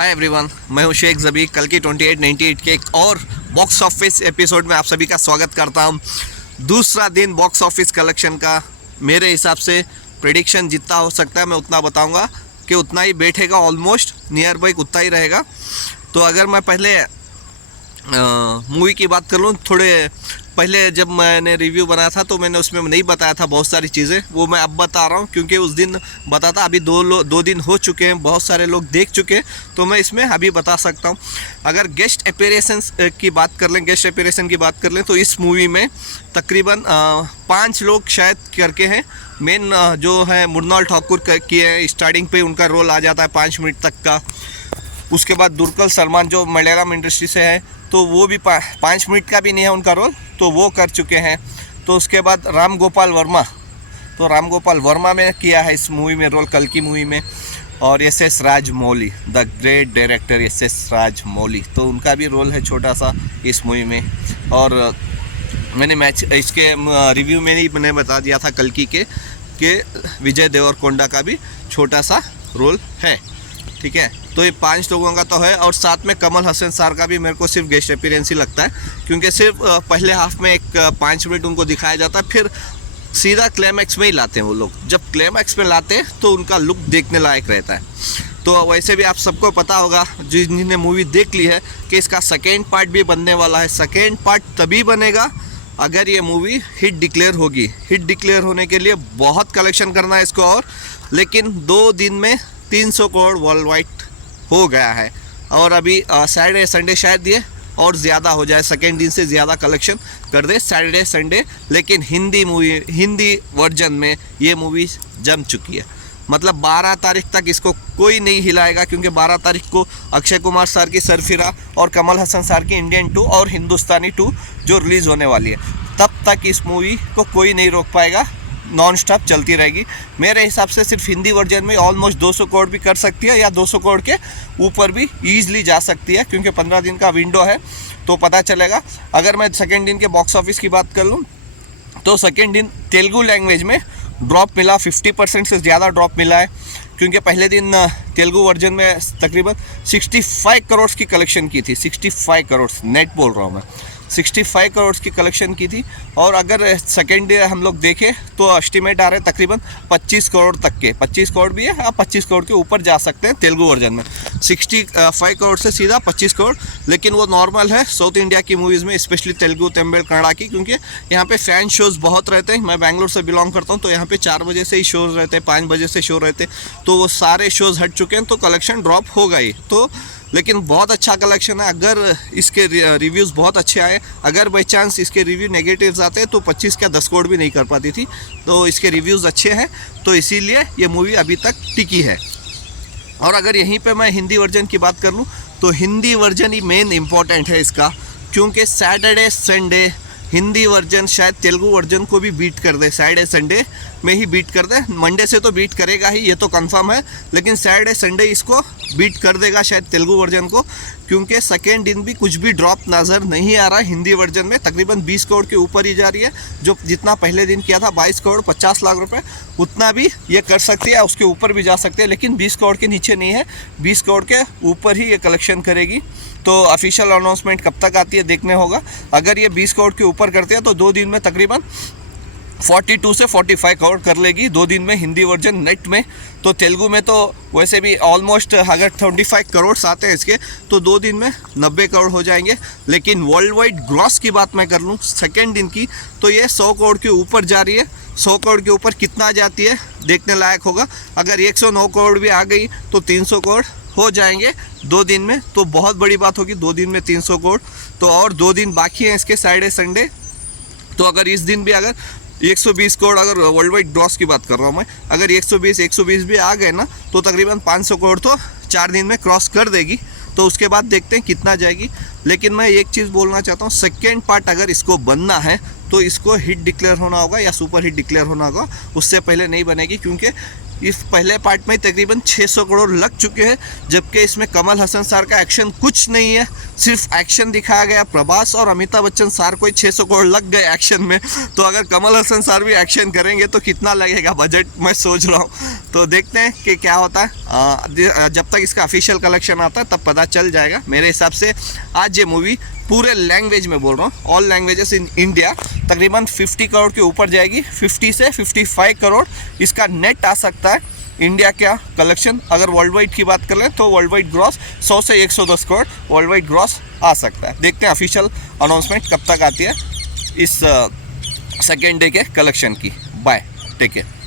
Hi everyone, मैं हूं शेख ज़बी। कल की 2898 के एक और बॉक्स ऑफिस एपिसोड में आप सभी का स्वागत करता हूं। दूसरा दिन बॉक्स ऑफिस कलेक्शन का। मेरे हिसाब से प्रेडिक्शन जितना हो सकता है मैं उतना बताऊंगा कि उतना ही बैठेगा, ऑलमोस्ट नियर बाई उतना ही रहेगा। तो अगर मैं पहले मूवी की बात कर लूँ, थोड़े पहले जब मैंने रिव्यू बनाया था तो मैंने उसमें नहीं बताया था बहुत सारी चीज़ें, वो मैं अब बता रहा हूँ क्योंकि उस दिन बताता। अभी दो दिन हो चुके हैं, बहुत सारे लोग देख चुके हैं, तो मैं इसमें अभी बता सकता हूँ। अगर गेस्ट अपीयरेंस की बात कर लें, गेस्ट अपीयरेंस की बात कर लें तो इस मूवी में तकरीबन 5 लोग शायद करके हैं। मेन जो है मृणाल ठाकुर की है, स्टार्टिंग पे उनका रोल आ जाता है 5 मिनट तक का। उसके बाद दुलकर सलमान जो मलयालम इंडस्ट्री से है, तो वो भी 5 मिनट का भी नहीं है उनका रोल, तो वो कर चुके हैं। तो उसके बाद राम गोपाल वर्मा, तो राम गोपाल वर्मा में किया है इस मूवी में रोल, कल की मूवी में। और S Rajamouli, the great director S Rajamouli, तो उनका भी रोल है छोटा सा इस मूवी में। और मैंने इसके रिव्यू में ही मैंने बता दिया था कल की के विजय देवरकोंडा का भी छोटा सा रोल है, ठीक है। तो ये 5 लोगों का तो है, और साथ में कमल हसन सर का भी मेरे को सिर्फ गेस्ट अपीयरेंस ही लगता है, क्योंकि सिर्फ पहले हाफ में एक 5 मिनट उनको दिखाया जाता है, फिर सीधा क्लाइमैक्स में ही लाते हैं वो लोग। जब क्लाइमैक्स में लाते हैं तो उनका लुक देखने लायक रहता है। तो वैसे भी आप सबको पता होगा जिन्होंने मूवी देख ली है कि इसका सेकेंड पार्ट भी बनने वाला है। सेकेंड पार्ट तभी बनेगा अगर ये मूवी हिट डिक्लेयर होगी। हिट डिक्लेयर होने के लिए बहुत कलेक्शन करना है इसको, और लेकिन 2 दिन में 300 करोड़ वर्ल्ड वाइड हो गया है। और अभी सैटरडे संडे शायद ये और ज़्यादा हो जाए, सेकेंड दिन से ज़्यादा कलेक्शन कर दे सैटरडे संडे। लेकिन हिंदी वर्जन में ये मूवी जम चुकी है। मतलब 12 तारीख तक इसको कोई नहीं हिलाएगा, क्योंकि 12 तारीख को अक्षय कुमार सर की सरफिरा और कमल हसन सर की इंडियन 2 और हिंदुस्तानी 2 जो रिलीज़ होने वाली है, तब तक इस मूवी को कोई नहीं रोक पाएगा, नॉन स्टॉप चलती रहेगी। मेरे हिसाब से सिर्फ हिंदी वर्जन में ऑलमोस्ट 200 करोड़ भी कर सकती है, या 200 करोड़ के ऊपर भी ईजिली जा सकती है, क्योंकि 15 दिन का विंडो है, तो पता चलेगा। अगर मैं सेकेंड दिन के बॉक्स ऑफिस की बात कर लूँ तो सेकेंड दिन तेलुगु लैंग्वेज में ड्रॉप मिला, 50% से ज़्यादा ड्रॉप मिला है, क्योंकि पहले दिन तेलुगु वर्जन में तकरीबन 65 करोड़ की कलेक्शन की थी। 65 करोड़ नेट बोल रहा हूँ मैं, 65 करोड़ की कलेक्शन की थी। और अगर सेकेंड डे हम लोग देखें तो एस्टिमेट आ रहे हैं तकरीबन 25 करोड़ तक के। 25 करोड़ भी है, आप 25 करोड़ के ऊपर जा सकते हैं तेलुगु वर्जन में। 65 करोड़ से सीधा 25 करोड़, लेकिन वो नॉर्मल है साउथ इंडिया की मूवीज़ में, स्पेशली तेलुगु, तमिल, कन्नड़ा की, क्योंकि यहाँ पे फैन शोज़ बहुत रहते हैं। मैं बेंगलोर से बिलोंग करता हूँ, तो यहाँ पे 4 बजे से ही शोज़ रहते हैं, 5 बजे से शो रहते हैं, तो वो सारे शोज़ हट चुके हैं, तो कलेक्शन ड्रॉप होगा ही। तो लेकिन बहुत अच्छा कलेक्शन है। अगर इसके रिव्यूज़ बहुत अच्छे आए, अगर बाई चांस इसके रिव्यू नेगेटिव्स आते हैं तो 25 क्या 10 करोड़ भी नहीं कर पाती थी। तो इसके रिव्यूज़ अच्छे हैं, तो इसीलिए ये मूवी अभी तक टिकी है। और अगर यहीं पे मैं हिंदी वर्जन की बात कर लूँ तो हिंदी वर्जन ही मेन इम्पॉर्टेंट है इसका, क्योंकि सैटरडे संडे हिंदी वर्जन शायद तेलुगु वर्जन को भी बीट कर दे, सैटरडे संडे में ही बीट कर दे। मंडे से तो बीट करेगा ही, ये तो कंफर्म है, लेकिन सैटरडे संडे इसको बीट कर देगा शायद तेलुगु वर्जन को, क्योंकि सेकेंड दिन भी कुछ भी ड्रॉप नज़र नहीं आ रहा है हिंदी वर्जन में। तकरीबन 20 करोड़ के ऊपर ही जा रही है, जो जितना पहले दिन किया था 22 करोड़ 50 लाख रुपए, उतना भी ये कर सकती है, उसके ऊपर भी जा सकते हैं, लेकिन 20 करोड़ के नीचे नहीं है, 20 करोड़ के ऊपर ही ये कलेक्शन करेगी। तो ऑफिशियल अनाउंसमेंट कब तक आती है देखने होगा। अगर ये 20 करोड़ के ऊपर करते हैं तो 2 दिन में तकरीबन 42 से 45 करोड़ कर लेगी 2 दिन में हिंदी वर्जन नेट में। तो तेलुगु में तो वैसे भी ऑलमोस्ट अगर 25 करोड़ आते हैं इसके, तो 2 दिन में 90 करोड़ हो जाएंगे। लेकिन वर्ल्ड वाइड ग्रॉस की बात मैं कर लूँ सेकेंड दिन की, तो ये 100 करोड़ के ऊपर जा रही है। 100 करोड़ के ऊपर कितना जाती है देखने लायक होगा। अगर 109 करोड़ भी आ गई तो 300 करोड़ हो जाएंगे 2 दिन में, तो बहुत बड़ी बात होगी 2 दिन में 300 करोड़। तो और 2 दिन बाकी हैं इसके, सैटरडे संडे। तो अगर इस दिन भी अगर 120 करोड़, अगर वर्ल्ड वाइड ग्रॉस की बात कर रहा हूँ मैं, अगर 120 भी आ गए ना, तो तकरीबन 500 करोड़ तो 4 दिन में क्रॉस कर देगी। तो उसके बाद देखते हैं कितना जाएगी। लेकिन मैं एक चीज़ बोलना चाहता हूँ, सेकेंड पार्ट अगर इसको बनना है तो इसको हिट डिक्लेयर होना होगा या सुपर हिट डिक्लेयर होना होगा, उससे पहले नहीं बनेगी, क्योंकि इस पहले पार्ट में तकरीबन 600 करोड़ लग चुके हैं, जबकि इसमें कमल हसन सर का एक्शन कुछ नहीं है, सिर्फ एक्शन दिखाया गया। प्रभास और अमिताभ बच्चन सर को 600 करोड़ लग गए एक्शन में, तो अगर कमल हसन सर भी एक्शन करेंगे तो कितना लगेगा बजट, मैं सोच रहा हूँ। तो देखते हैं कि क्या होता है। जब तक इसका ऑफिशियल कलेक्शन आता है तब पता चल जाएगा। मेरे हिसाब से आज ये मूवी पूरे लैंग्वेज में बोल रहा हूँ, ऑल लैंग्वेजेस इन इंडिया, तकरीबन 50 करोड़ के ऊपर जाएगी। 50 से 55 करोड़ इसका नेट आ सकता है इंडिया का कलेक्शन। अगर वर्ल्ड वाइड की बात कर लें तो वर्ल्ड वाइड ग्रॉस 100 से 110 करोड़ वर्ल्ड वाइड ग्रॉस आ सकता है। देखते हैं ऑफिशियल अनाउंसमेंट कब तक आती है इस सेकेंड डे के कलेक्शन की। Bye, take care.